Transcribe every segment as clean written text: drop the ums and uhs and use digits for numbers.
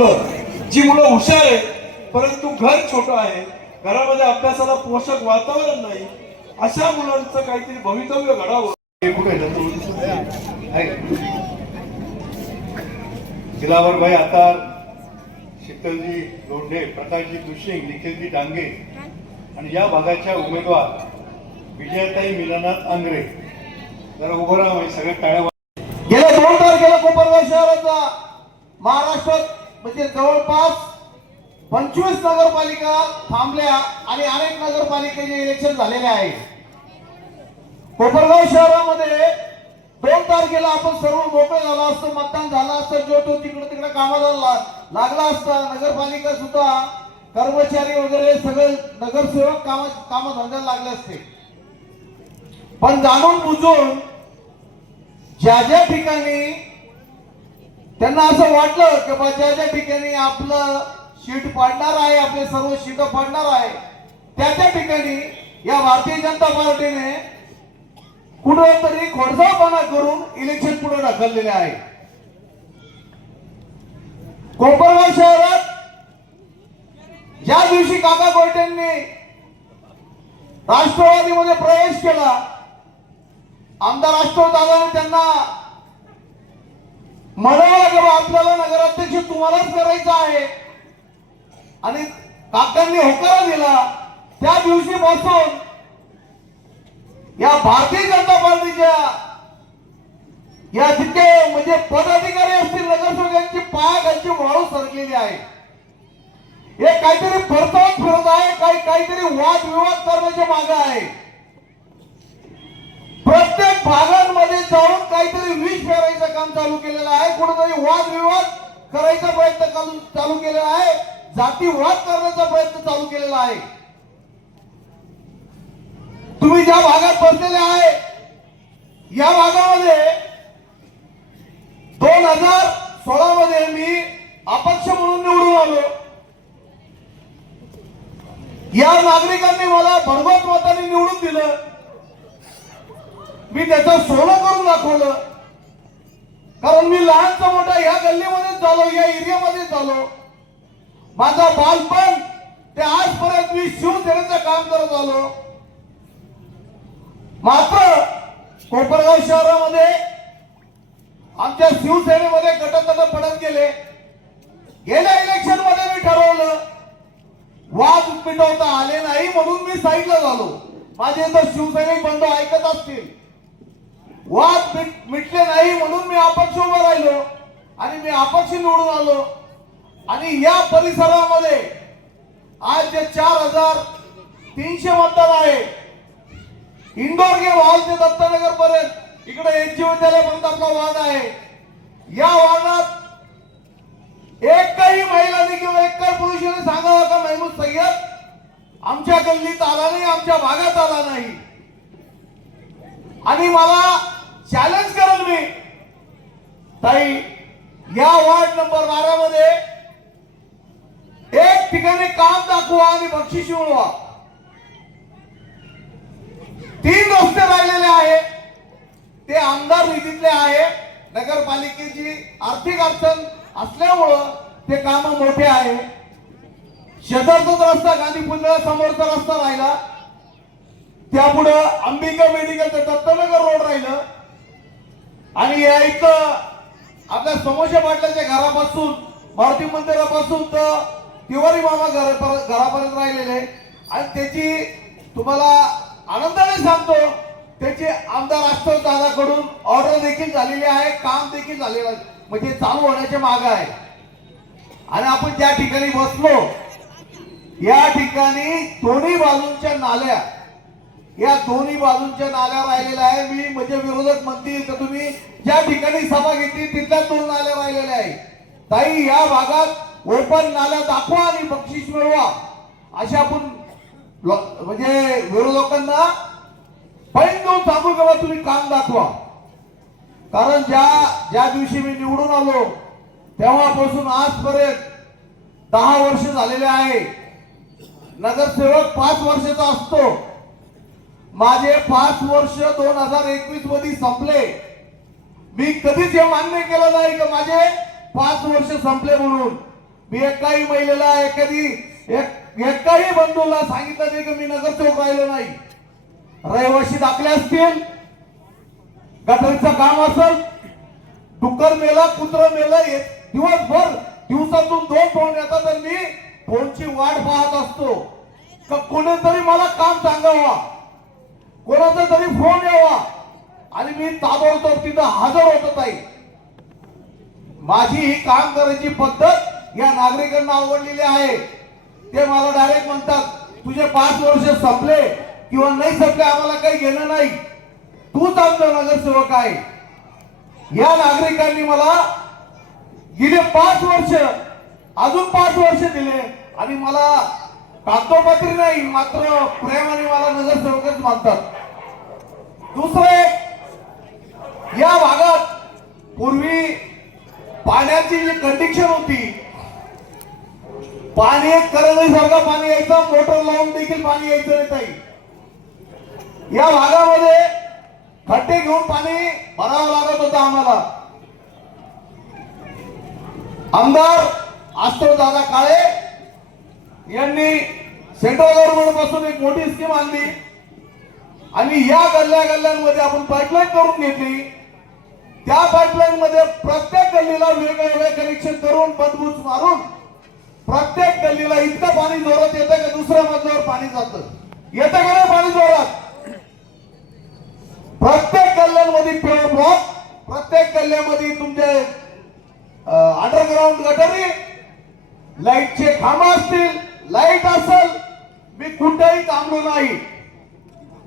जी मुलं हुशार आहेत परंतु घर छोटं आहे, घरामध्ये अभ्यासाला पोषक वातावरण नाही, अशा मुलांचं काहीतरी भवितव्य घडावं. दिलावर भाई आता, शीतलजी लोंढे, प्रकाशजी दुशिंग, निखिलजी डांगे आणि या भागाच्या उमेदवार विजयाताई मिलनाथ आंग्रे जरा उभं राहा. सगळे टाळ्या. गेल्या 2 तारखेला कोपरगाव शहराचा महाराष्ट्रात म्हणजे जवळपास 25 नगरपालिका थांबल्या आणि अनेक नगरपालिकेचे इलेक्शन झालेले आहे. कोपरगाव शहरामध्ये 2 तारखेला आपण सर्व मोकळे झालो असतो, मतदान झालं असतं, जो तो तिकडे कामाला लागला असता, नगरपालिका सुद्धा कर्मचारी वगैरे सगळे नगरसेवक कामधंद्याला लागले असते. पण जाणून बुजून ज्या ज्या ठिकाणी त्यांना असं वाटलं की ज्या ज्या ठिकाणी आपलं शीट पाडणार आहे, आपले सर्व शीट पाडणार आहे, त्या ठिकाणी या भारतीय जनता पार्टीने कुठेतरी खोडसाळपणा करून इलेक्शन पुढे ढकललेले आहे. कोपरगाव शहरात ज्या दिवशी काका कोयटेंनी राष्ट्रवादीमध्ये प्रवेश केला, आमदार राष्ट्रवादी त्यांना म्हणाला की आपल्याला नगराध्यक्ष तुम्हालाच करायचं आहे आणि काकांनी होकार दिला. त्या दिवशीपासून या भारतीय जनता पार्टीच्या या जितके म्हणजे पदाधिकारी असतील नगरसेवकांची पायाखालची वाळू सरकलेली आहे. हे काहीतरी परतवत फिरत आहे, काहीतरी वाद विवाद करण्याच्या मागे आहे. प्रत्येक भागांमध्ये जाऊन काहीतरी विष फेरायचं काम चालू केलेलं आहे, कुठेतरी वाद विवाद करायचा प्रयत्न चालू केलेला आहे, जातीवाद करण्याचा प्रयत्न चालू केलेला आहे. तुम्ही ज्या भागात बसलेले आहे या भागामध्ये 2016 मध्ये मी अपक्ष म्हणून निवडून आलो. या नागरिकांनी मला भरघोस मताने निवडून दिलं. मी त्याचं सोनं करून दाखवलं, कारण मी लहानचा मोठा या गल्लीमध्ये झालो, या एरियामध्ये झालो. माझा बालपण ते आजपर्यंत मी शिवसेनेचं काम करत आलो. मात्र कोपरगाव शहरामध्ये आमच्या शिवसेनेमध्ये गटतट पडत गेले. गेल्या इलेक्शन मध्ये मी ठरवलं वाद मिटवता आले नाही म्हणून मी साईडला झालो. माझे इथं शिवसैनिक बंधू ऐकत असतील, वाद मिटले नाही म्हणून मी अपक्ष उभा राहिलो आणि मी अपक्ष निवडून आलो. आणि या परिसरामध्ये आज जे 4300 मतदार आहे, इंदोर गे वाल ते दत्तनगर पर्यंत इकडे एनजी विद्यालयापर्यंत आपला वार्ड आहे. या वार्डात एकही महिलांनी किंवा एकही पुरुषाने सांगावं का महमूद सय्यद आमच्या गल्लीत आला नाही, आमच्या भागात आला नाही. आणि मला चॅलेंज करेल मी, ताई या वार्ड नंबर 12 मध्ये एक ठिकाणी काम दाखवा आणि बक्षीस मिळवा. 3 रस्ते राहिलेले आहे, ते आमदार निधीतले आहे. नगरपालिकेची आर्थिक अडचण असल्यामुळं ते काम मोठे आहे. शेजारचाच रस्ता गांधी पुतळा समोरचा रस्ता राहिला, त्यापुढे अंबिका मेडिकलचं दत्तनगर रोड राहिलं आणि या इथं आपल्या समोसे पाटलाच्या घरापासून मारुती मंदिरापासून तर तिवारी मामा घरापर्यंत राहिलेले. आणि त्याची तुम्हाला आनंदाने सांगतो, त्याची आमदार राष्ट्रवादी दादाकडून ऑर्डर देखील झालेली आहे, काम देखील झालेलं आहे, म्हणजे चालू होण्याच्या मागे आहे. आणि आपण ज्या ठिकाणी बसलो या ठिकाणी दोन्ही बाजूंच्या नाल्या, या दोन्ही बाजूंच्या नाल्या राहिलेल्या आहे. मी म्हणजे विरोधक म्हणतील तर तुम्ही ज्या ठिकाणी सभा घेतली तिथल्या 2 नाल्या राहिलेल्या आहे. ताई या भागात ओपन नाल्या दाखवा आणि बक्षीस मिळवा, अशा आपण म्हणजे विरोधकांना पैन देऊन सांगू किंवा तुम्ही काम दाखवा. कारण ज्या दिवशी मी निवडून आलो तेव्हापासून आजपर्यंत 10 वर्ष झालेले आहे. नगरसेवक 5 वर्षाचा असतो. माझे 5 वर्ष 2021 मध्ये संपले. मी कधीच हे मान्य केलं नाही की माझे 5 वर्ष संपले म्हणून. मी एकाही महिलेला एकाही बंधूला सांगितलं नाही की मी नगरसेवक राहिलो नाही. रहिवाशी दाखले असतील, गटरीचं काम असेल, डुक्कर मेला, कुत्र मेलं, दिवसभर दिवसातून 2 फोन येतात तर मी फोनची वाट पाहत असतो का कोणीतरी मला काम सांगावा, कोणाचा तरी फोन यावा आणि मी ताबडतोब तिथं हजर होत आहे. माझी ही काम करायची पद्धत या नागरिकांना आवडलेली आहे. ते मला डायरेक्ट म्हणतात, तुझे 5 वर्ष संपले किंवा नाही संपले आम्हाला काही घेणं नाही, तूच आमचा नगरसेवक आहे. या नागरिकांनी मला गेले 5 वर्ष अजून 5 वर्ष दिले आणि मला कागदोपत्री नाही मात्र प्रेमाने मला नगरसेवकच मानतात. दुसरे, या भागात पूर्वी पाण्याची जी कंडिशन होती, पाणी करण्यासारखं पाणी यायचं, मोटर लावून देखील पाणी यायचं नाही ताई. या भागामध्ये खड्डे घेऊन पाणी भरावं लागत होतं आम्हाला. आमदार आशुतोष दादा काळे यांनी सेंट्रल गव्हर्नमेंट पासून एक मोठी स्कीम आणली आणि या गल्ल्यांमध्ये आपण पाईपलाईन करून घेतली. त्या पाईपलाईन मध्ये प्रत्येक गल्लीला वेगवेगळे कनेक्शन करून बदबूच मारून प्रत्येक गल्लीला इतकं पाणी जोरात येतं की दुसऱ्या मजल्यावर पाणी जातं. येतं का नाही पाणी जोरात? प्रत्येक गल्ल्यांमध्ये प्युअर ब्लॉक, प्रत्येक गल्ल्यामध्ये तुमचे अंडरग्राउंड गटारी, लाईटचे खांब असतील, लाईट असेल. मी कुठेही थांबलो नाही.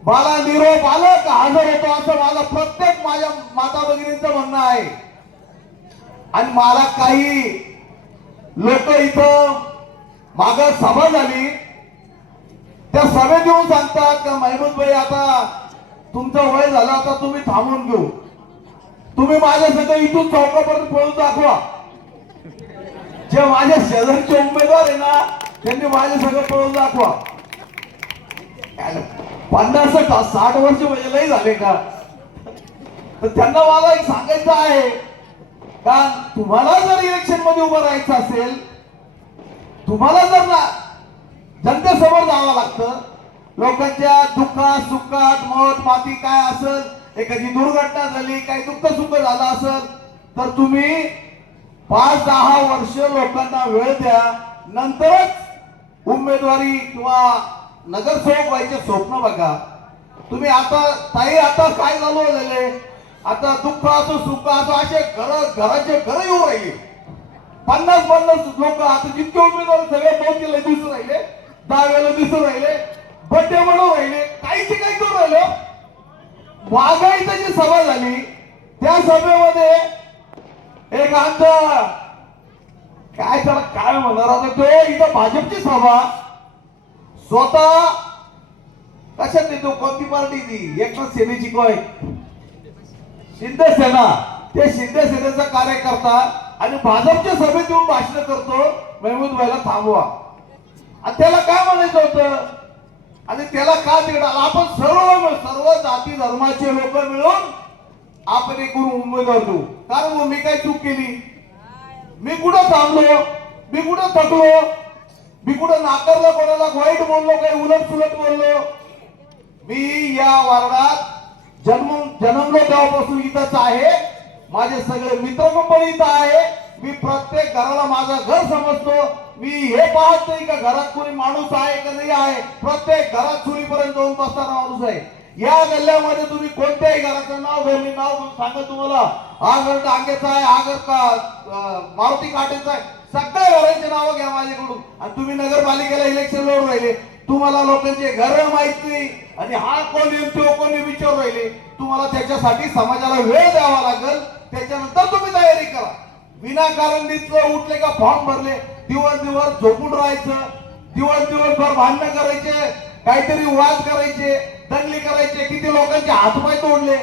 मला निरोप आलं का हजर होतो असं माझं प्रत्येक माझ्या माता भगिनींचं म्हणणं आहे. आणि मला काही लोक इथं माग सभा झाली, त्या सभेत येऊन सांगतात का महमूद भाई आता तुमचं वय झालं, आता तुम्ही थांबून घेऊ, तुम्ही माझ्यासंग इथून चौकापर्यंत पळून दाखवा. जे माझ्या शेजारचे उमेदवार आहे ना त्यांनी माझ्यासंग पळून दाखवा. 50-60 वर्ष म्हणजे लई झाले का? तर त्यांना मला एक सांगायचं आहे का तुम्हाला जर इलेक्शन मध्ये उभं राहायचं असेल, तुम्हाला जर ना जनतेसमोर जावं लागतं, लोकांच्या दुःखात सुखात मत माती काय असेल, एखादी दुर्घटना झाली, काही दुःख सुख झालं असेल तर तुम्ही 5-10 वर्ष लोकांना वेळ द्या, नंतरच उमेदवारी किंवा नगरसेवक व्हायचे स्वप्न बघा. तुम्ही आता ताई आता काय झाले, आता दुःख असो सुख असो असे घराचे घर येऊ राहिले. 50 लोक आता जितके उमेदवार सगळे मोठे दिसून राहिले, दहाव्याला दिसून राहिले, बड्डे म्हणून राहिले, काहीचे काही करून राहिले. वाघाईची जी सभा झाली त्या सभेमध्ये एक आमचा काय त्याला काय म्हणणार आता तो इथं भाजपची सभा स्वतः कशात येतो, कोणती पार्टी ती एकनाथ सेनेची काय शिंदे सेना, ते शिंदे सेनेचा कार्यकर्ता आणि भाजपच्या सभेत येऊन भाषण करतो महमूद भाईला थांबवा. आणि त्याला काय म्हणायचं होतं आणि त्याला का तिकडे आपण सर्व जाती धर्माचे लोक मिळून आपण एक उमेदवार देऊ. कारण मी काय चूक केली, मी कुठं थांबलो, मी कुठं थकलो, मी कुठं नाकारलं, कोणाला वाईट बोललो, काही उलट सुलट बोललो. मी या वार्डात जन्मलो तेव्हापासून इथंच आहे. माझे सगळे मित्र पण इथं आहे. मी प्रत्येक घराला माझं घर समजतो. मी हे पाहत नाही का घरात कोणी माणूस आहे का नाही आहे. प्रत्येक घरात चुलीपर्यंत जाऊन बसणारा माणूस आहे. या गल्ल्यामध्ये तुम्ही कोणत्याही घराचं नाव घ्या, मी नाव सांगा तुम्हाला, हा घर डांगेचा आहे, हा घर का मारुती काटेचा आहे, सगळ्या घरांची नावं घ्या माझ्याकडून. आणि तुम्ही नगरपालिकेला इलेक्शन लढून राहिले, तुम्हाला लोकांचे घर माहित नाही आणि हा कोण येतो कोणी विचारू राहिले. तुम्हाला त्याच्यासाठी समाजाला वेळ द्यावा लागेल, त्याच्यानंतर तुम्ही तयारी करा. विनाकारण उठले का फॉर्म भरले, दिवस झोपून राहायचं, दिवसभर भांडणं करायचे, काहीतरी वाद करायचे, दंगली करायचे, किती लोकांचे हातपाय तोडले.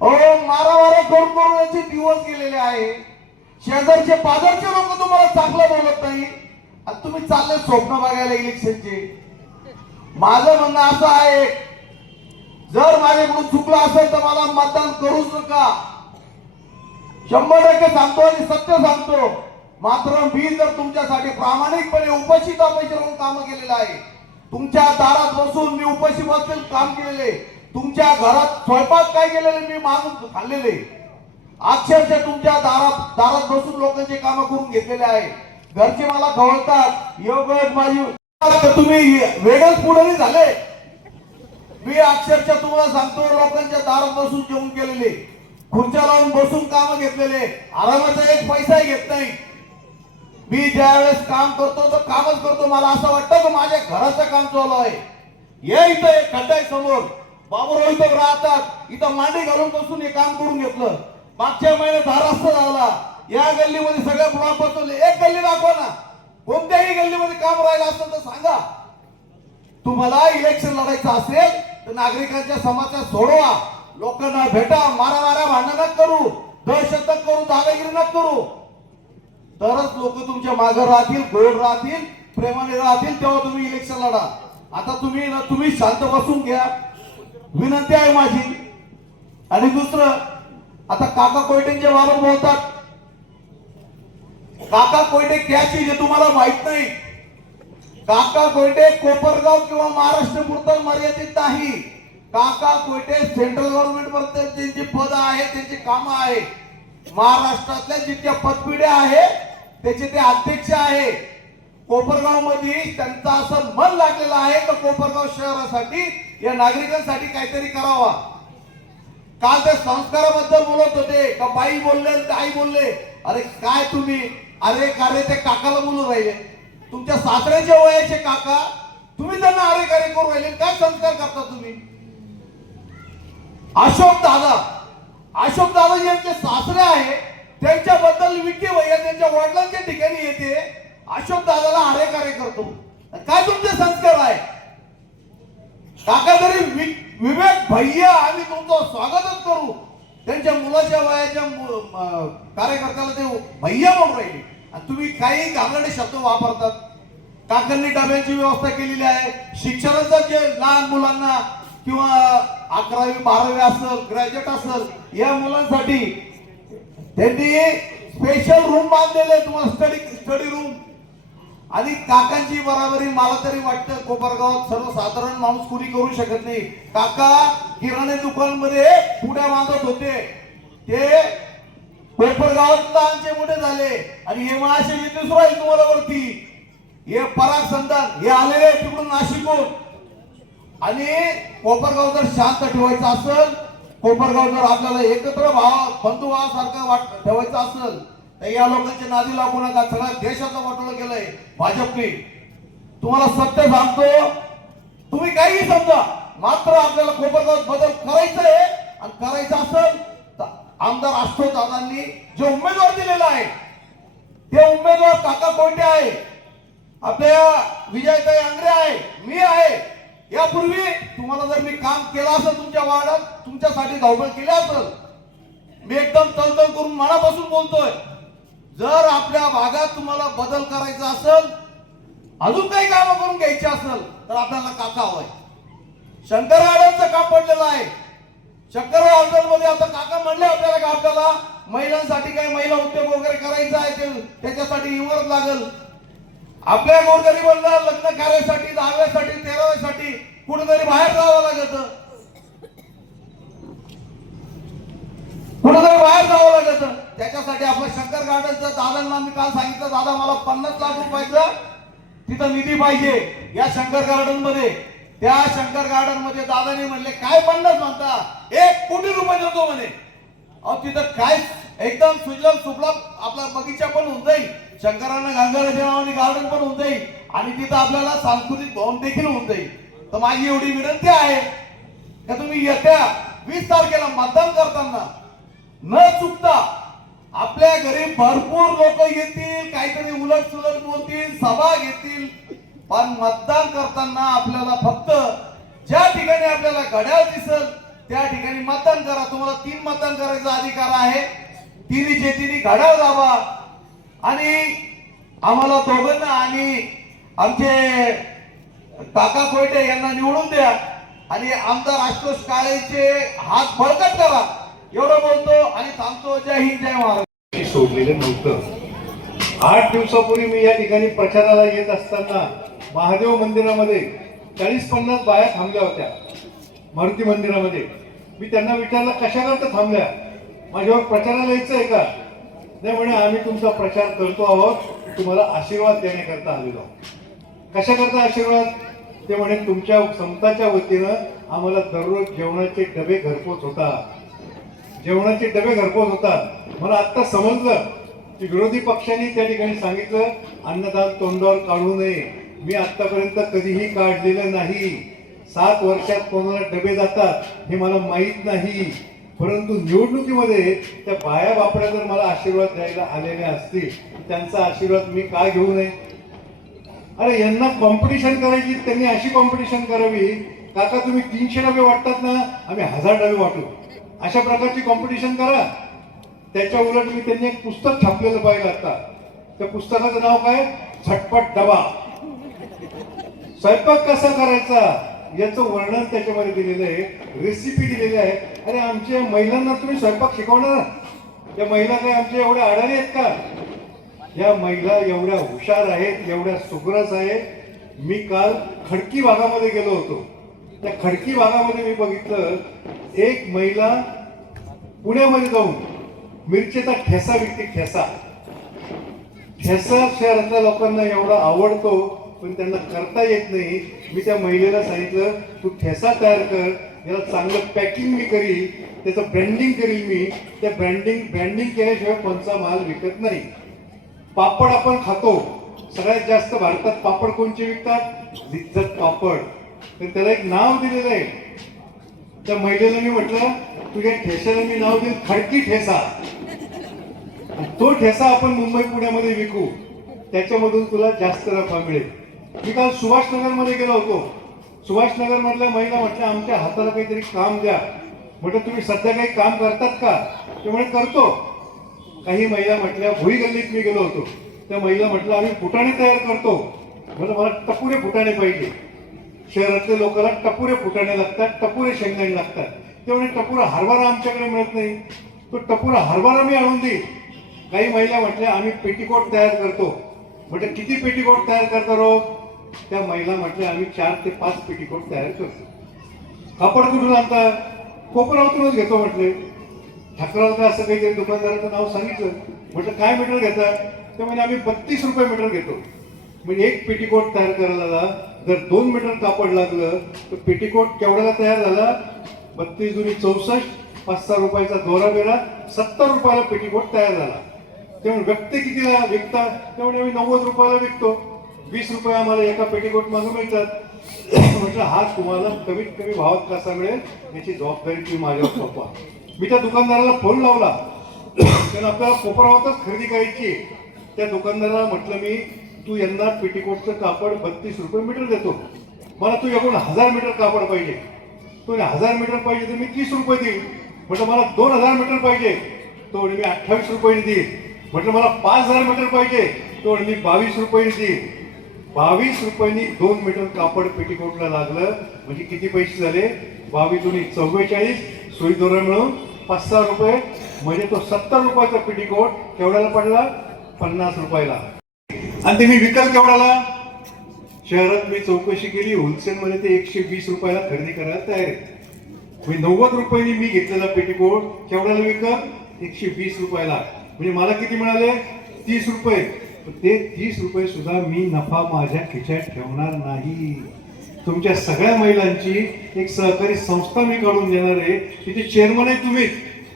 मारामारा करून याचे दिवस गेलेले आहे. शेजारचे पाजारचे लोक तुम्हाला चांगलं बोलत नाही आणि तुम्ही चालले स्वप्न बघायला इलेक्शनचे. माझं म्हणणं असं आहे, जर माझ्याकडून चुकलं असेल तर मला मतदान करूच नका. 100% सांगतो आणि सत्य सांगतो. मात्र मी तर तुमच्यासाठी प्रामाणिकपणे उपाशी तापाशी राहून काम केलेलं आहे. तुमच्या दारात बसून मी उपाशी बसून काम केलेले, तुमच्या घरात स्वयंपाक काय केलेले मी मागून खाल्लेले, अक्षरशः तुमच्या दारात बसून लोकांचे काम करून घेतलेले आहे. घरचे मला खवळतात, योगच माझी तुम्ही वेगळच पुढे झाले. मी अक्षरशः तुम्हाला सांगतो, लोकांच्या दारात बसून जेवण केलेले, खुर्च्या लावून बसून काम घेतलेले, आरामाचा एक पैसाही घेत नाही. मी ज्यावेळेस काम करतो तर कामच करतो. मला असं वाटतं की माझ्या घराचं काम चालू आहे. हे इथं एक खड्डा आहे समोर, बाबूराव इथं राहतात, इथं मांडी घालून बसून हे काम करून घेतलं. मागच्या महिन्यात हा रस्ता झाला, या गल्लीमध्ये सगळे ब्लॉक बसवले. एक गल्ली दाखवा ना, कोणत्याही गल्लीमध्ये काम राहिलं असेल तर सांगा. तुम्हाला इलेक्शन लढायचं असेल तर नागरिकांच्या समस्या सोडवा, लोकांना भेटा, मारामाऱ्या भांडण करू, दहशत करू, दादागिरी न करू. तरच लोक तुमच्या मागे राहतील, गोड राहतील, प्रेमाने राहतील, तेव्हा तुम्ही इलेक्शन लढा. आता तुम्ही शांत बसून घ्या, विनंती आहे माझी. आणि दुसरं, आता काका कोयटेंच्या बाबत बोलतात. काका कोयटे त्याची जे तुम्हाला माहित नाही. काका कोयटे कोपरगाव किंवा महाराष्ट्र पुरतं मर्यादित नाही. काका कोयटे सेंट्रल गव्हर्नमेंट मध्ये त्यांची पद आहे, त्यांची कामं आहे. महाराष्ट्रातल्या जितक्या पदपिढ्या आहे त्याचे ते अध्यक्ष आहे. कोपरगाव मध्ये त्यांचं असं मन लागलेलं आहे की कोपरगाव शहरासाठी, या नागरिकांसाठी काहीतरी करावा. काल ते संस्काराबद्दल बोलत होते का बाई बोलले आई बोलले. अरे काय तुम्ही अरे कार्य ते काकाला बोलून राहिले. तुमच्या सासऱ्याच्या वयाचे काका, तुम्ही त्यांना अरे कार्य करून राहिले. काय संस्कार करता तुम्ही? अशोक दादा यांचे सासरे आहे, त्यांच्याबद्दल विकी भैया त्यांच्या वडिलांच्या ठिकाणी येते, अशोक दादाला अरे कार्य करतो. काय तुमचे संस्कार आहे? काका तरी विवेक भैया आम्ही तुमचं स्वागतच करू, त्यांच्या मुलाच्या वयाच्या कार्यकर्त्याला ते भैया म्हणून राहिले आणि तुम्ही काही घाणेरडे शब्द वापरतात. काकांनी डब्याची व्यवस्था केलेली आहे. शिक्षणाचं जे लहान मुलांना किंवा 11वी 12वी असेल, ग्रॅज्युएट असेल, या मुलांसाठी त्यांनी स्पेशल रूम बांधलेले, तुम्हाला स्टडी रूम. आणि काकांची बराबरी मला तरी वाटतं कोपरगावात सर्वसाधारण माणूस कुणी करू शकत नाही. काका किराणा दुकान मध्ये पुड्या बांधत होते, ते कोपरगावात लहानचे मोठे झाले. आणि हे मासे येतेच राहील तुम्हाला वरती. हे पराग संतान हे आलेले तिकडून नाशिकहून. आणि कोपरगाव जर शांत ठेवायचं असेल, कोपरगाव जर आपल्याला एकत्र बंधुभावासारखं ठेवायचं असेल तर या लोकांच्या नादी लागू नका. सगळ्या देशाचं वाटोळं केलंय भाजपने. तुम्हाला सत्य सांगतो, तुम्ही काही समजा, मात्र आपल्याला कोपरगावात बदल करायचा आहे. आणि करायचं असेल तर आमदार आशुतोष दादांनी जो उमेदवार दिलेला आहे ते उमेदवार काका कोयटे आहे, आपल्या विजयताई आंग्रे आहे, मी आहे. यापूर्वी तुम्हाला जर मी काम केलं असेल, तुमच्या वार्डात तुमच्यासाठी धावपळ केली असेल, मी एकदम तळतळ करून मनापासून बोलतोय. जर आपल्या भागात तुम्हाला बदल करायचा असेल, अजून काही काम करून घ्यायचे असेल तर आपल्याला काका हवाय. शंकर गार्डनचं काम पडलेलं आहे. शंकर गार्डन मध्ये आता काका म्हणले आपल्याला का आपल्याला महिलांसाठी काही महिला उद्योग वगैरे करायचा आहे, त्याच्यासाठी इमारत लागेल. आपल्या गोरगरिबांना लग्न कार्यासाठी 10व्यासाठी 13व्यासाठी कुठेतरी बाहेर जावं लागत, त्याच्यासाठी आपलं शंकर गार्डनचं दादांना मी काल सांगितलं, दादा मला 50 लाख रुपयाचा तिथं निधी पाहिजे या शंकर गार्डन मध्ये. त्या शंकर गार्डन मध्ये दादाने म्हणले काय 50 म्हणता, 1 कोटी रुपये देतो म्हणे. अहो तिथं काय एकदम सुजलाम सुफलाम आपला बगीचा पण होऊन जाईल, शंकरांना गांगाराच्या नावाने गार्डन पण होऊन जाईल आणि तिथं आपल्याला सांस्कृतिक भवन देखील होऊन जाईल. तर माझी एवढी विनंती आहे का तुम्ही येत्या 20 तारखेला मतदान करताना न चुकता आपल्या घरी भरपूर लोक येतील, काहीतरी उलट सुलट बोलतील, सभा घेतील, पण मतदान करताना आपल्याला फक्त ज्या ठिकाणी आपल्याला घड्याळ दिसेल त्या ठिकाणी मतदान करा. तुम्हाला 3 मतदान करायचा अधिकार आहे. तिन्ही घड्याळ दाबा आणि आम्हाला दोघांना आणि आमचे काका कोयटे यांना निवडून द्या आणि आमदार आशुतोष काळेचे हात बळकट करा. एवढं बोलतो आणि थांबतो. जय हिंद, जय महाराष्ट्र. सोडलेलं नव्हतं. 8 दिवसापूर्वी मी या ठिकाणी प्रचाराला येत असताना महादेव मंदिरामध्ये 40-50 बाया थांबल्या होत्या मारुती मंदिरामध्ये. मी त्यांना विचारलं कशा करता थांबल्या, माझ्यावर प्रचाराला यायचं आहे का? नाही म्हणे आम्ही तुमचा प्रचार करतो आहोत, तुम्हाला आशीर्वाद देण्याकरता आलेलो आहोत. कशा करता आशीर्वाद? ते म्हणे तुमच्या संतांच्या वतीनं आम्हाला दररोज जेवणाचे डबे घरपोच होतात, जेवणाचे डबे घरपोच होतात. मला आत्ता समजलं की विरोधी पक्षांनी त्या ठिकाणी सांगितलं अन्नदान तोंडावर काढू नये. मी आतापर्यंत कधीही काढलेलं नाही. 7 वर्षात कोणाला डबे जातात हे मला माहीत नाही, परंतु निवडणुकीमध्ये त्या बाया बापड्या जर मला आशीर्वाद द्यायला आलेल्या असतील त्यांचा आशीर्वाद मी का घेऊ नये? अरे यांना कॉम्पिटिशन करायची, त्यांनी अशी कॉम्पिटिशन करावी, काका तुम्ही 300 डबे वाटतात ना, आम्ही 1000 डबे वाटू, अशा प्रकारची कॉम्पिटिशन करा. त्याच्या उलट मी त्यांनी एक पुस्तक छापलेलं पाहिलं आता. त्या पुस्तकाचं नाव काय? झटपट डबा. स्वयंपाक कसा करायचा याचं वर्णन त्याच्यामध्ये दिलेलं आहे, रेसिपी दिलेली आहे. अरे आमच्या महिलांना तुम्ही स्वयंपाक शिकवणार? त्या महिला काय आमच्या एवढ्या अडाणी आहेत का? या महिला एवढ्या हुशार आहेत, एवढ्या सुग्रस आहेत. मी काल खडकी भागामध्ये गेलो होतो. त्या खडकी भागामध्ये मी बघितलं एक महिला पुण्यामध्ये जाऊन मिरचीचा ठेसा विकते. ठेसा शहरातल्या लोकांना एवढा आवडतो पण त्यांना करता येत नाही. मी त्या महिलेला सांगितलं तू ठेसा तयार कर, याला चांगलं पॅकिंग मी करील, त्याचं ब्रँडिंग करील मी. त्या ब्रँडिंग केल्याशिवाय कोणचा माल विकत नाही. पापड आपण खातो, सगळ्यात जास्त भारतात पापड कोणचे विकतात? लिज्जत पापड. तर त्याला एक नाव दिलेलं आहे. त्या महिलेला मी म्हटलं तुझ्या ठेस्याला मी नाव देईल खडकी ठेसा. तो ठेसा आपण मुंबई पुण्यामध्ये विकू, त्याच्यामधून तुला जास्त नफा मिळेल. मी काल सुभाषनगर मध्ये गेलो होतो. सुभाषनगर मधल्या महिला म्हटल्या आमच्या हाताला काहीतरी काम द्या. म्हटलं तुम्ही सध्या काही काम करतात का? ते म्हणे करतो. काही महिला म्हटल्या, भुई गल्लीत मी गेलो होतो, त्या महिला म्हटलं आम्ही फुटाणे तयार करतो. म्हटलं मला टपुरे फुटाणे पाहिजे. शहरातल्या लोकांना टपुरे फुटाणे लागतात, टपुरे शेंगदाणे लागतात. ते म्हणे टपुरा हरभरा आमच्याकडे मिळत नाही, तो टपुरा हरभरा मी आणून देईल. काही महिला म्हटल्या आम्ही पेटीकोट तयार करतो. म्हटलं किती पेटीकोट तयार करता रोज? त्या महिला म्हटल्या आम्ही 4 ते 5 पेटीकोट तयार करतो. कापड कुठून आणता? कोपरावतूनच घेतो म्हटले. ठाकरावता असं काहीतरी दुकानदाराचं नाव सांगितलं. म्हटलं काय मीटर घेता? ते म्हणजे आम्ही 32 रुपये मीटर घेतो. म्हणजे एक पेटीकोट तयार करायला जर 2 मीटर कापड लागलं तर पेटीकोट केवढ्याला तयार झाला? 32 दुनी 64, 5-6 रुपयाचा दोरा बेरा, 70 रुपयाला पेटीकोट तयार झाला. त्यामुळे व्यक्ती कितीला विकता? त्यामुळे आम्ही 90 रुपयाला विकतो. 20 रुपये आम्हाला एका पेटीकोट मागे मिळतात. म्हटलं हा तुम्हाला कमीत कमी भावात कसा मिळेल याची जबाबदारी तुम्ही माझ्यावर सोपवा. मी त्या दुकानदाराला फोन लावला, कारण आपल्याला कोपरावतच खरेदी करायची. त्या दुकानदाराला म्हटलं मी तू यंदा पेटीकोटचं कापड 32 रुपये मीटर देतो, मला तू एकूण 1000 मीटर कापड पाहिजे. तो 1000 मीटर पाहिजे तर मी 30 रुपये देईल. म्हटलं मला 2000 मीटर पाहिजे, तो मी 28 रुपये देईल. म्हटलं मला 5000 मीटर पाहिजे, तो मी 22 रुपये देईल. 22 रुपयांनी 2 मीटर कापड पेटीकोटला लागलं. म्हणजे किती पैसे झाले? 22 दुनी 44, सुई दोरा मिळून 5-6 रुपये. म्हणजे तो 70 रुपयाचा पेटीकोट केवढ्याला पडला? 50 रुपयाला. आणि ते मी विकल केवढ्याला? शहरात मी चौकशी केली, होलसेलमध्ये ते 120 रुपयाला खरेदी करायला तयार आहे. मी 90 रुपयांनी मी घेतलेला पेटीकोट केवढ्याला विकल? 120 रुपयाला. म्हणजे मला किती मिळाले? 30 रुपये. ते 30 रुपये सुद्धा मी नफा माझ्या खिशात ठेवणार नाही. तुमच्या सगळ्या महिलांची एक सहकारी संस्था मी काढून देणार आहे. तिथे चेअरमन आहे तुम्हीच,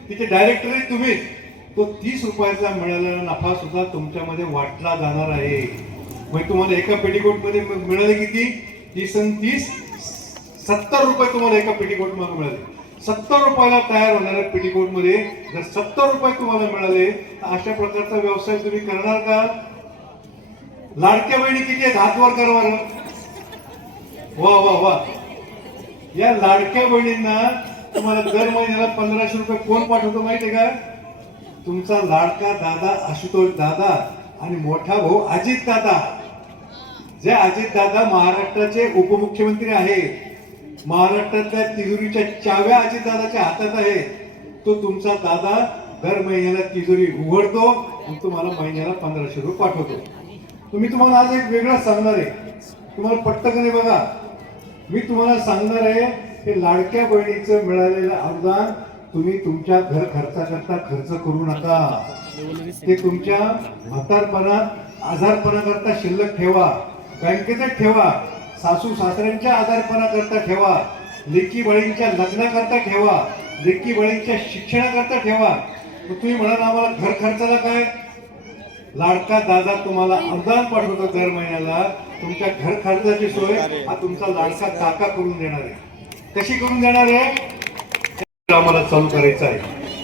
तिथे डायरेक्टर आहे तुम्हीच. तो 30 रुपयाचा मिळालेला नफा सुद्धा तुमच्यामध्ये वाटला जाणार आहे. म्हणजे तुम्हाला एका पेटीकोट मध्ये मिळाले किती? 30 आणि 30 70 रुपये तुम्हाला एका पेटीकोट मध्ये मिळाले. 70 रुपयाला तयार होणाऱ्या पेटीकोट मध्ये जर 70 रुपये तुम्हाला मिळाले तर अशा प्रकारचा व्यवसाय तुम्ही करणार का? लाडक्या बहिणी किती आहेत? हात वर करा बरं. वा वा वा. या लाडक्या बहिणींना तुम्हाला दर महिन्याला 1500 रुपये कोण पाठवतो माहिती आहे का? तुमचा लाडका दादा आशुतोष दादा आणि मोठा भाऊ अजित दादा. जे अजित दादा महाराष्ट्राचे उपमुख्यमंत्री आहेत. महाराष्ट्रातल्या तिजोरीच्या चाव्या अजित दादाच्या हातात आहे. तो तुमचा दादा दर महिन्याला तिजोरी उघडतो मग तुम्हाला महिन्याला 1500 रुपये पाठवतो. तुम्हाला आज एक वेगळं सांगणार आहे, तुम्हाला पटतं का नाही बघा. मी तुम्हाला सांगणार आहे, हे लाडक्या बहिणीचं मिळालेलं अनुदान तुम्ही तुमच्या घर खर्चाकरता खर्च करू नका. ते तुमच्या म्हातारपणात आजारपणाकरता शिल्लक ठेवा, बँकेतच ठेवा, सासू सासऱ्यांच्या आजारपणाकरता ठेवा, लेकी बळींच्या लग्नाकरता ठेवा, लेकी बळींच्या शिक्षणाकरता ठेवा. मग तुम्ही म्हणाल आम्हाला घर खर्चाला काय, लाडका दादा तुम्हाला अनुदान पाठवतो दर महिन्याला. तुमच्या घर खर्चाची सोय हा तुमचा लाडका काका करून देणार आहे. कशी करून देणार आहे, आम्हाला चालू करायचं आहे.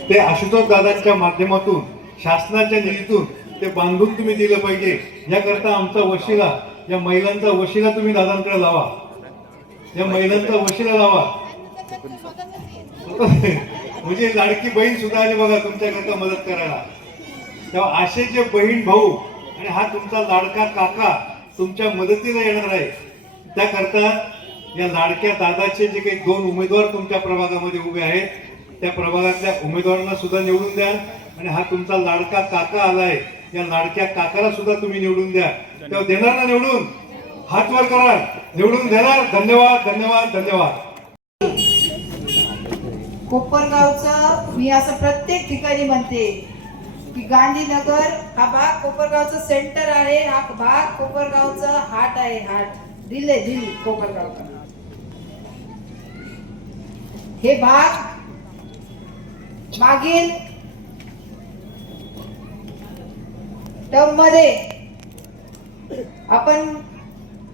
ते आशुतोष दादांच्या माध्यमातून शासनाच्या निधीतून ते बांधून तुम्ही दिलं पाहिजे. याकरता आमचा वशिला, या महिलांचा वशिला तुम्ही दादांकडे लावा, या महिलांचा वशिला लावा. म्हणजे लाडकी बहीण सुद्धा आली बघा तुमच्याकरता मदत करायला. तेव्हा असे बहीण भाऊ आणि हा तुमचा लाडका काका तुमच्या मदतीला येणार आहे. त्याकरता या लाडक्या दादाचे जे काही 2 उमेदवार तुमच्या प्रभागामध्ये उभे आहेत, त्या प्रभागातल्या उमेदवारांना सुद्धा निवडून द्या. आणि हा तुमचा लाडका काका आलाय, या लाडक्या काकाला सुद्धा तुम्ही निवडून द्या. तेव्हा देणार ना निवडून, हात वर करा, निवडून देणार. धन्यवाद धन्यवाद धन्यवाद. कोपरगावचं मी असं प्रत्येक ठिकाणी म्हणते की गांधीनगर हा भाग कोपरगावचं सेंटर आहे, हा भाग कोपरगावचं हार्ट आहे, हार्ट, दिल आहे, दिल कोपरगावचा. हे भाग मागील टर्म मध्ये आपण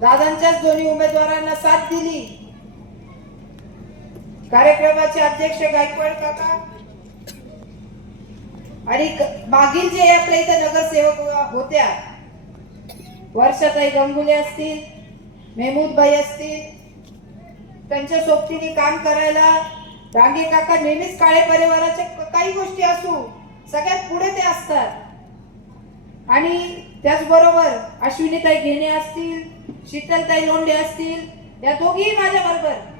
दादांच्याच दोन्ही उमेदवारांना साथ दिली. कार्यक्रमाचे अध्यक्ष गायकवाड काका आणि मागील जे आपल्या इथे नगरसेवक होत्या, वर्षाताई गंगुले असतील, मेहमूदबाई असतील, त्यांच्या सोबतीने काम करायला डांगे काका नेहमीच काळे परिवाराच्या काही गोष्टी असू सगळ्यात पुढे ते असतात. आणि त्याचबरोबर अश्विनीताई घेणे असतील, शीतलताई लोंढे असतील, या दोघीही माझ्या बरोबर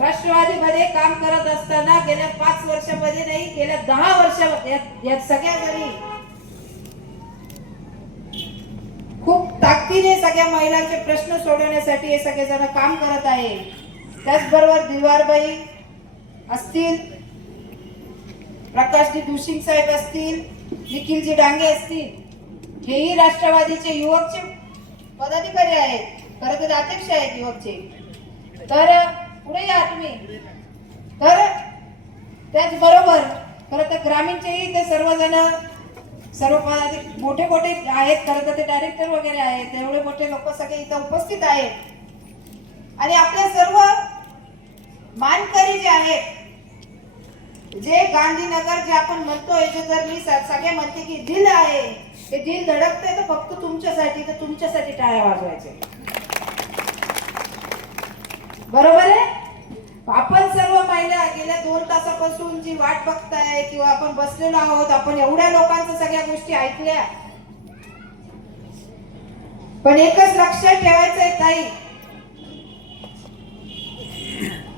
राष्ट्रवादीमध्ये काम करत असताना गेल्या 5 वर्षामध्ये नाही, गेल्या 10 वर्षामध्ये या सगळ्या जणी खूप ताकदीने सगळ्या महिलांचे प्रश्न सोडवण्यासाठी हे सगळेजण काम करत आहे. त्याचबरोबर दिलवारबाई असतील, प्रकाशजी दुशिंग साहेब असतील, निखिलजी डांगे असतील, हेही राष्ट्रवादीचे युवकचे पदाधिकारी आहेत, खरं तर अध्यक्ष आहेत युवकचे. तर पुढे या तुम्ही. तर त्याचबरोबर खरं तर ग्रामीणचेही ते सर्वजण सर्व पदाधिकारी मोठे मोठे आहेत, खरं तर ते डायरेक्टर वगैरे आहेत, एवढे मोठे लोक सगळे इथं उपस्थित आहेत. आणि आपले सर्व मानकरी जे आहेत, जे गांधीनगर जे आपण म्हणतोय, जे जर मी सगळे म्हणते की दिल आहे, ते दिल धडकते तर फक्त तुमच्यासाठी, तर तुमच्यासाठी टाळ्या वाजवायचे. बरोबर आहे. आपण सर्व महिला गेल्या 2 तासापासून जी वाट बघताय किंवा आपण बसलेलो आहोत, आपण एवढ्या लोकांच्या सगळ्या गोष्टी ऐकल्या, पण एकच लक्षात ठेवायचं आहे ताई,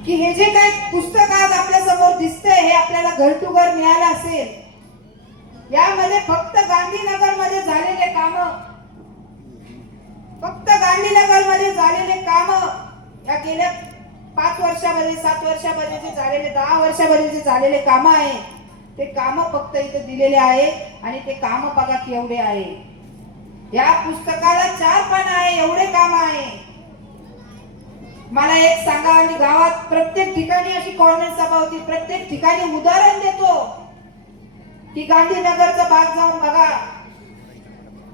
की हे जे काय पुस्तक आज आपल्या समोर दिसतंय, हे आपल्याला घर टू घर मिळालं असेल. यामध्ये फक्त गांधीनगर मध्ये झालेले काम, फक्त गांधीनगर मध्ये झालेले काम, या गेल्या 5 वर्षामध्ये, 7 वर्षामध्ये जे झालेले, 10 वर्षामध्ये जे झालेले काम आहे, ते काम फक्त इथे दिलेले आहे. आणि ते काम बघा केवढे आहे. या पुस्तकाला 4 पानं आहे, एवढे काम आहे. मला एक सांगा, आणि गावात प्रत्येक ठिकाणी अशी कॉर्नर सभा होती, प्रत्येक ठिकाणी उदाहरण देतो की गांधीनगरचा भाग जाऊन बघा,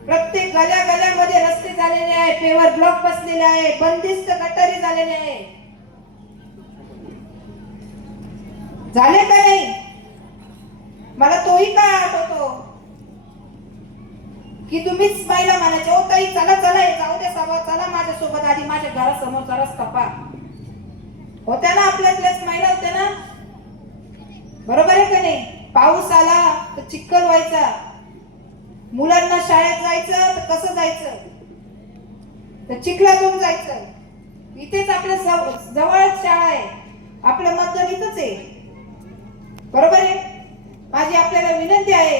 प्रत्येक गल्या गल्यामध्ये रस्ते झालेले आहे, पेवर ब्लॉक बसलेले आहे, बंदिस्त गटारी झालेले आहे. झाले का नाही? मला तोही काय आठवतो की तुम्हीच महिला म्हणायचे, ओ ताई चला चला, जाऊ दे सभा, चला माझ्यासोबत, आधी माझ्या घरासमोरचा रस्ता पा. होत्या ना आपल्यातल्याच महिला होत्या ना, बरोबर आहे का नाही? पाऊस आला तर चिखल व्हायचा, मुलांना शाळेत जायचं तर कसं जायचं, तर चिखलातून जायचं. इथेच आपल्या जवळच शाळा आहे, आपलं मतदान इथंच आहे, बरोबर आहे. माझी आपल्याला विनंती आहे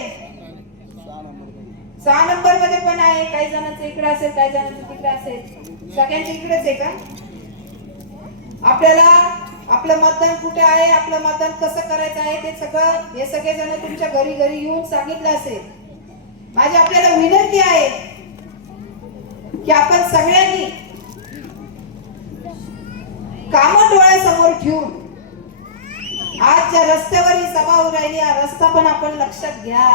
6 नंबर मध्ये पण आहे, काही जणांचं इकडे असेल, काही जणांचं तिकडे असेल, सगळ्यांच्या इकडेच आहे का? आपल्याला आपलं मतदान कुठे आहे, आपलं मतदान कसं करायचं आहे ते सगळं हे सगळे जण तुमच्या घरी घरी येऊन सांगितलं असेल. माझी आपल्याला विनंती आहे की आपण सगळ्यांनी कामं डोळ्यासमोर ठेवून आज ज्या रस्त्यावर ही सभा होऊ राहिली, हा रस्ता पण आपण लक्षात घ्या.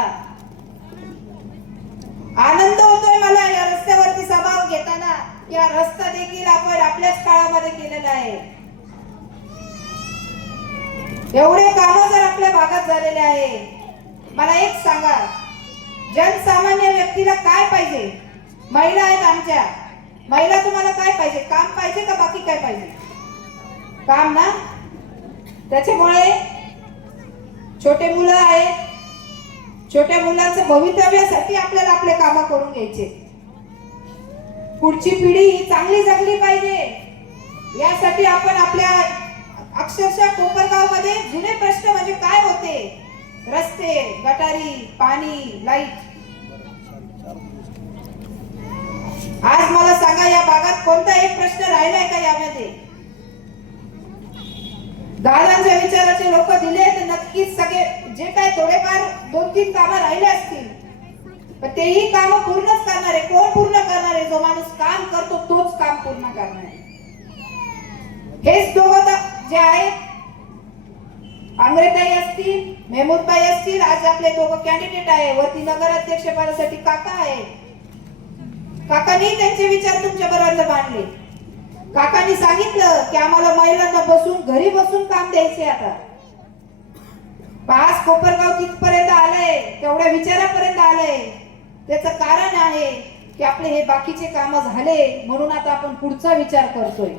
आनंद होतोय मला या रस्त्यावरती सभा घेताना, की हा रस्ता देखील आपण आपल्याच काळामध्ये केलेला आहे. एवढे कामं जर आपल्या भागात झालेले आहे, मला एक सांगा, जनसामान्य व्यक्तीला काय पाहिजे? महिला आहेत आमच्या, महिला तुम्हाला काय पाहिजे? काम पाहिजे का बाकी काय पाहिजे? काम ना. त्याच्यामुळे छोटे मुलं आहेत, छोट्या मुलांचं भवितव्यासाठी आपल्याला आपले काम करून घ्यायचे. पुढची पिढी ही चांगली जगली पाहिजे, यासाठी आपण आपल्या अक्षरशः कोपरगाव मध्ये जुने प्रश्न म्हणजे काय होते? रस्ते, गटारी, पाणी, लाईट. आज मला सांगा, या भागात कोणता एक प्रश्न राहिलाय का यामध्ये? दादांच्या विचाराचे लोक दिले तर नक्कीच सगळे जे काय थोडेफार 2-3 कामं राहिले असतील, पण तेही काम पूर्णच करणार आहे. कोण पूर्ण करणार आहे? जो माणूस काम करतो तोच काम पूर्ण करणार आहे. हेच दोघं जे आहेत, आंग्रेताई असतील, मेहमूदबाई असतील, आज आपले दोघं कॅन्डिडेट आहे. वरती नगराध्यक्ष पदासाठी काका आहे. काकांनी त्यांचे विचार तुमच्या बरोबर मांडले. काकांनी सांगितलं की आम्हाला महिलांना बसून घरी बसून काम द्यायचे. आता पास कोपरगाव कितपर्यंत आलंय, तेवढ्या विचारापर्यंत आलंय. त्याचं कारण आहे की आपले हे बाकीचे काम झाले म्हणून आता आपण पुढचा विचार करतोय.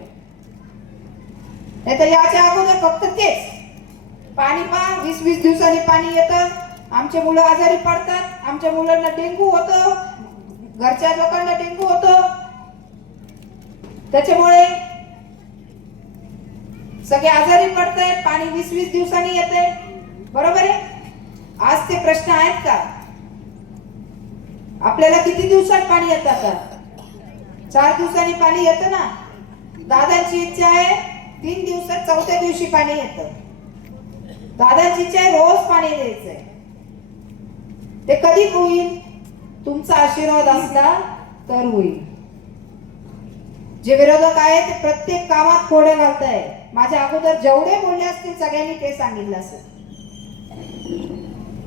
नाही तर याच्या अगोदर फक्त तेच पाणी 20-20 दिवसांनी पाणी येतं, आमचे मुलं आजारी पडतात, आमच्या मुलांना डेंग्यू होतं, घरच्या लोकांना डेंग्यू होतं. त्याच्यामुळे सगळे आजारी पडतायत. पाणी 20-20 दिवसांनी येतंय, बरोबर आहे. आज ते प्रश्न आहेत का? आपल्याला किती दिवसात पाणी येतं? आता 4 दिवसांनी पाणी येतं ना. दादांची इच्छा आहे 3 दिवसात 4थ्या दिवशी पाणी येतं. दादांची इच्छा आहे रोज पाणी द्यायचंय. ते कधी होईल? तुमचा आशीर्वाद असला तर होईल. जे विरोधक आहेत ते प्रत्येक कामात कोडे घालताय. माझ्या अगोदर जेवढे बोलले असतील सगळ्यांनी ते सांगितलं असेल.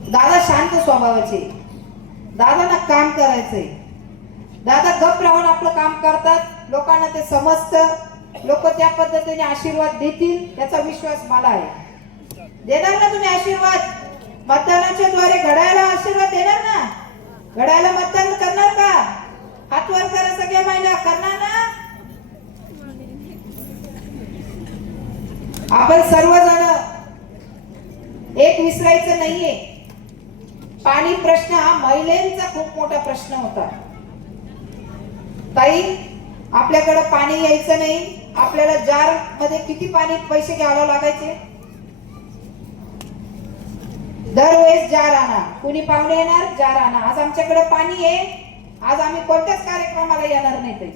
दादा शांत स्वभावाचे, दादांना काम करायचंय. दादा गप राहून आपलं काम करतात, लोकांना ते समजतं, लोक त्या पद्धतीने आशीर्वाद देतील याचा विश्वास मला आहे. देणार ना तुम्ही आशीर्वाद? मतदानाच्या द्वारे घड्याळाला आशीर्वाद देणार ना? घड्याळाला मतदान करणार का? हात वर करा सगळ्या महिला, करणार ना? आपण सर्वजण एक विसरायचं नाहीये. पाणी प्रश्न हा महिलांचा खूप मोठा प्रश्न होता. ताई, आपल्याकडे पाणी यायचं नाही. आपल्याला जार मध्ये किती पाणी पैसे घ्यावं लागायचे? दरवेळेस जार आणा, कुणी पाहुणे येणार जार आणा. आज आमच्याकडे पाणी आहे, आज आम्ही कोणत्याच कार्यक्रमाला येणार नाही ताई.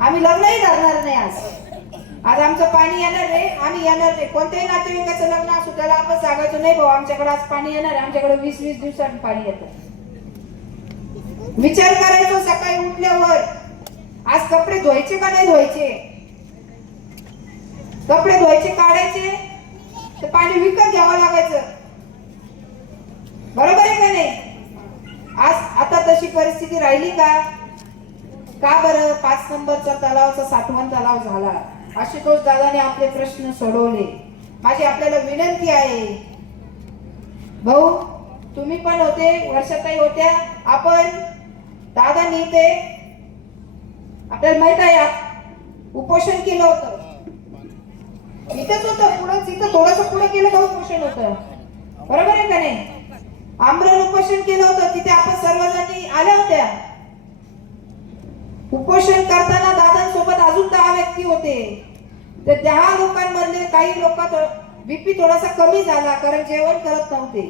आम्ही लग्नही धरणार नाही आज. आज आमचं पाणी येणार आहे, आम्ही येणार नाही. कोणत्याही नातेवाईकाचं लग्न असू त्याला आपण सांगायचं नाही भाऊ आमच्याकडे आज पाणी येणार आहे, आमच्याकडे 20-20 दिवसांनी पाणी येतं. विचार करायचो सकाळी उठल्यावर, आज कपडे धुवायचे का नाही धुवायचे? कपडे धुवायचे, काढायचे तर पाणी विकत घ्यावं लागायचं, बरोबर आहे का नाही? आज आता तशी परिस्थिती राहिली का? का बरं? 5 नंबरचा तलावचा 60वां तलाव झाला. आशुतोष दादाने आपले प्रश्न सोडवले. माझी आपल्याला विनंती आहे भाऊ, तुम्ही पण होते, वर्षाताई होत्या, आपण दादांनी ते आपल्याला माहित आहे उपोषण केलं होतं. इथेच होतं, पुढे इथं थोडंसं पुढे केलं का उपोषण होतं, बरोबर आहे का नाही? आमरण उपोषण केलं होतं, तिथे आपण सर्वजणी आल्या होत्या. उपोषण करताना दादांसोबत अजून 10 व्यक्ती होते. तर 10 लोकांमधले काही लोक बीपी थोडासा कमी झाला कारण जेवण करत नव्हते.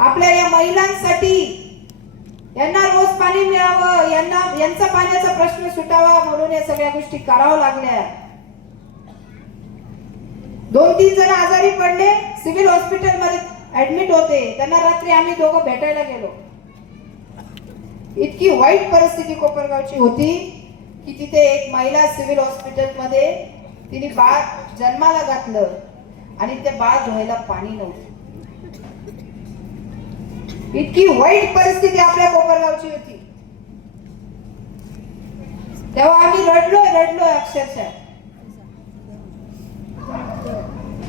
आपल्या या महिलांसाठी यांना रोज पाणी मिळावं, यांचा पाण्याचा प्रश्न सुटावा म्हणून या सगळ्या गोष्टी कराव्या लागल्या. 2-3 जण आजारी पडले, सिव्हिल हॉस्पिटल मध्ये ऍडमिट होते. त्यांना रात्री आम्ही दोघं भेटायला गेलो. इतकी वाईट परिस्थिती कोपरगावची होती की तिथे एक महिला सिव्हिल हॉस्पिटल मध्ये तिने बाळ जन्माला घातलं आणि ते बाळ धुवायला पाणी नव्हतं. इतकी वाईट परिस्थिती आपल्या कोपरगावची होती. तेव्हा आम्ही रडलोय अक्षरशः.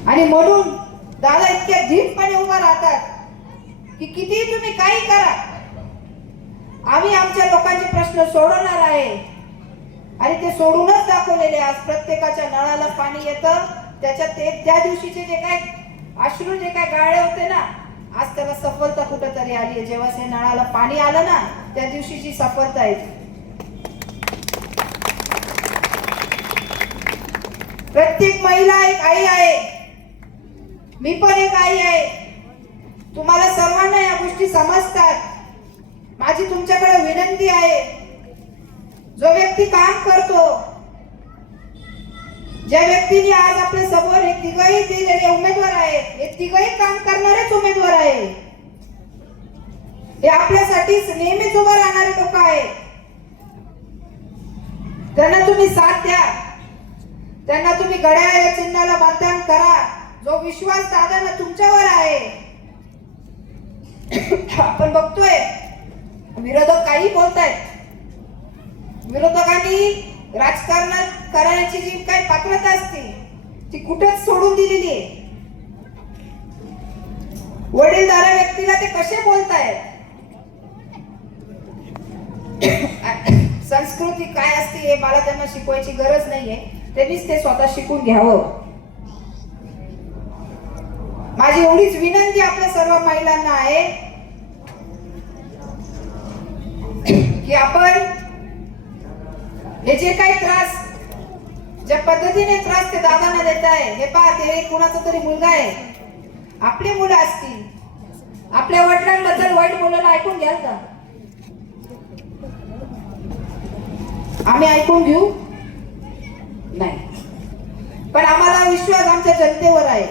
आणि म्हणून दादा इतक्या धीटपणे उभा राहतात की किती तुम्ही काही करा, आम्ही आमच्या लोकांचे प्रश्न सोडवणार आहे. आणि ते सोडूनच दाखवलेले. आज प्रत्येकाच्या नळाला पाणी येतं. त्याच्यात त्या दिवशीचे जे काय अश्रू जे काय गाळे होते ना, आज त्याला सफलता कुठेतरी आली आहे. जेव्हा हे नळाला पाणी आलं ना, त्या दिवशीची सफलता आहे. प्रत्येक महिला एक आई आहे. मी पण एक आई आहे. तुम्हाला सर्वांना या गोष्टी समजतात. माझी तुमच्याकडे विनंती आहे, जो व्यक्ती काम करतो, ज्या व्यक्तीने आज आपल्या समोर हे तिघही दिलेले उमेदवार आहेत, हे तिघही काम करणारेच उमेदवार आहे. हे आपल्यासाठी नेहमीच उभं राहणारे लोक आहेत. त्यांना तुम्ही साथ द्या. त्यांना तुम्ही घड्याळ या चिन्हाला मतदान करा. जो विश्वास दादांना तुमच्यावर आहे. आपण बघतोय विरोधक काही बोलतायत. विरोधकांनी राजकारणात करण्याची जी काही पात्रता असते ती कुठेच सोडून दिलेली आहे. वडीलधाऱ्या व्यक्तीला ते कसे बोलतायत. संस्कृती काय असते हे मला त्यांना शिकवायची गरज नाहीये. त्यांनीच ते स्वतः शिकून घ्यावं. माझी एवढीच विनंती आपल्या सर्व महिलांना आहे की आपण हे जे काही त्रास, ज्या पद्धतीने त्रास ते दादांना देत आहे, हे पहा, ते कुणाचा तरी मुलगा आहे. आपली मुलं असतील, आपल्या वडिलांबद्दल वाईट बोलायला ऐकून घ्याल का? आम्ही ऐकून घेऊ नाही. पण आम्हाला विश्वास आमच्या जनतेवर आहे.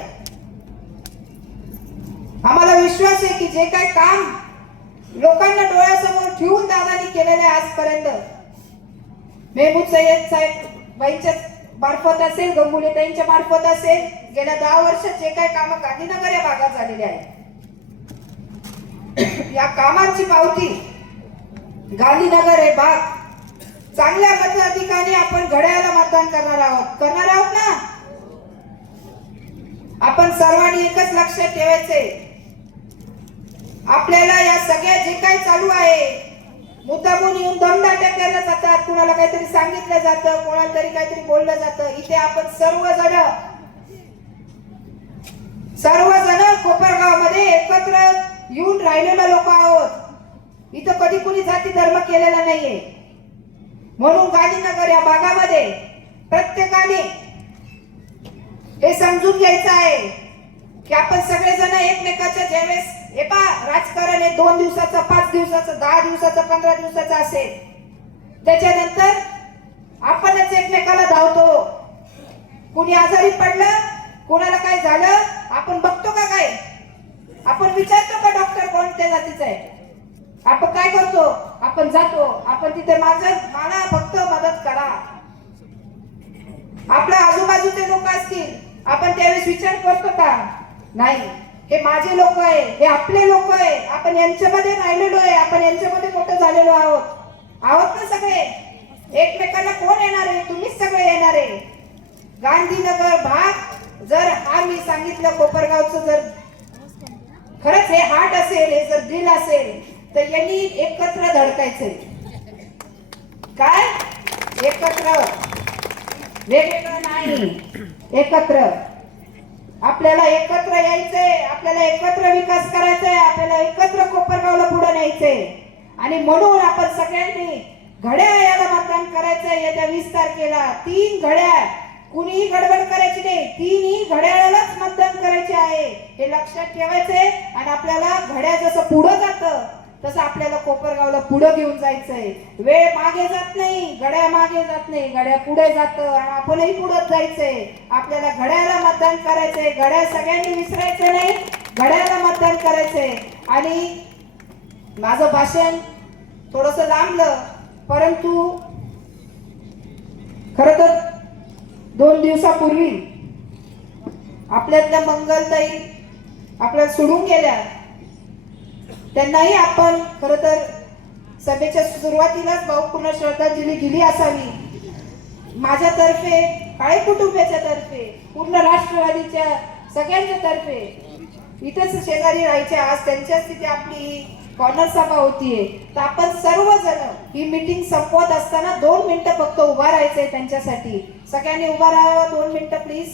आम्हाला विश्वास आहे की जे काही काम लोकांना डोळ्यासमोर ठेवून दादांनी केलेले आजपर्यंत, मेहमूद सय्यद साहेब बाईंच्या मार्फत असेल, गंगुले ताईंच्या मार्फत असेल, गेल्या 10 वर्षात जे काही कामं गांधीनगर या भागात झालेली आहेत, या कामांची पावती गांधीनगर हे भाग चांगल्या मताधिकाने आपण घड्याळाला मतदान करणार आहोत ना. आपण सर्वांनी एकच लक्षात ठेवायचे, आपल्याला या सगळ्या जे काही चालू आहे, मुद्दामून येऊन दमदाट्या केल्या जातात, कुणाला काहीतरी सांगितलं जातं, कोणाला तरी काहीतरी बोललं जातं. इथे आपण सर्वजण कोपरगावमध्ये एकत्र येऊन राहिलेले लोक आहोत. इथं कधी कुणी जाती धर्म केलेला नाहीये. म्हणून गांधीनगर या भागामध्ये प्रत्येकाने हे समजून घ्यायचं आहे की आपण सगळेजण एकमेकाच्या ज्यावेळेस हे पहा, राजकारण हे 2 दिवसाचं, 5 दिवसाचं, 10 दिवसाचं, 15 दिवसाचं असेल, त्याच्यानंतर आपणच एकमेकाला धावतो. कुणी आजारी पडलं, कोणाला काय झालं, आपण बघतो का काय? आपण विचारतो का डॉक्टर कोणत्या जातीचा आहे? आपण काय करतो? आपण जातो, आपण तिथे मला फक्त मदत करा. आपल्या आजूबाजूचे लोक असतील, आपण त्यावेळेस विचार करतो का? नाही, हे माझे लोक आहे, हे आपले लोक आहे, आपण यांच्यामध्ये राहिलेलो आहे, आपण यांच्यामध्ये मोठं झालेलो आहोत ना सगळे. एकमेकांना कोण येणार आहे? तुम्हीच सगळे येणार आहे. गांधीनगर भाग जर हा मी सांगितलं कोपरगावचं जर खरंच हे हार्ट असेल, हे जर दिल असेल, तर यांनी एकत्र धडकायचंय. काय? एकत्र, वेगवेगळं नाही, एकत्र. आपल्याला एकत्र यायचंय, आपल्याला एकत्र विकास करायचाय, आपल्याला एकत्र कोपरगावला पुढे न्यायचंय. आणि म्हणून आपण सगळ्यांनी घड्याळ याला मतदान करायचंय. येत्या 20 तारखेला 3 घड्याळ कुणीही गडबड करायची नाही, तिन्ही घड्याळालाच मतदान करायचे आहे हे लक्षात ठेवायचंय. आणि आपल्याला घड्याळ जसं पुढं जातं तसं आपल्याला कोपरगावला पुढे घेऊन जायचंय. वेळ मागे जात नाही, घड्याळ मागे जात नाही, घड्याळ पुढे जातं आणि आपणही पुढे जायचंय. आपल्याला घड्याळाला मतदान करायचंय, घड्याळ सगळ्यांनी विसरायचं नाही, घड्याळाला मतदान करायचंय. आणि माझं भाषण थोडस लांबलं, परंतु खर तर 2 दिवसापूर्वी आपल्यातल्या मंगलताई आपल्याला सोडून गेल्या. त्यांनाही आपण खर तर सभेच्या सुरुवातीलाच भावपूर्ण श्रद्धांजली दिली असावी. माझ्यातर्फे, काळे कुटुंबाच्या तर्फे, पूर्ण राष्ट्रवादीच्या सगळ्यांच्या तर्फे, इथेच शेजारी राहायचे, आज त्यांच्याच तिथे आपली कॉर्नर सभा होतीये, तर आपण सर्वजण ही मीटिंग संपवत असताना 2 मिनिटं फक्त उभा राहायचंय त्यांच्यासाठी. सगळ्यांनी उभा राहावं 2 मिनिटं प्लीज.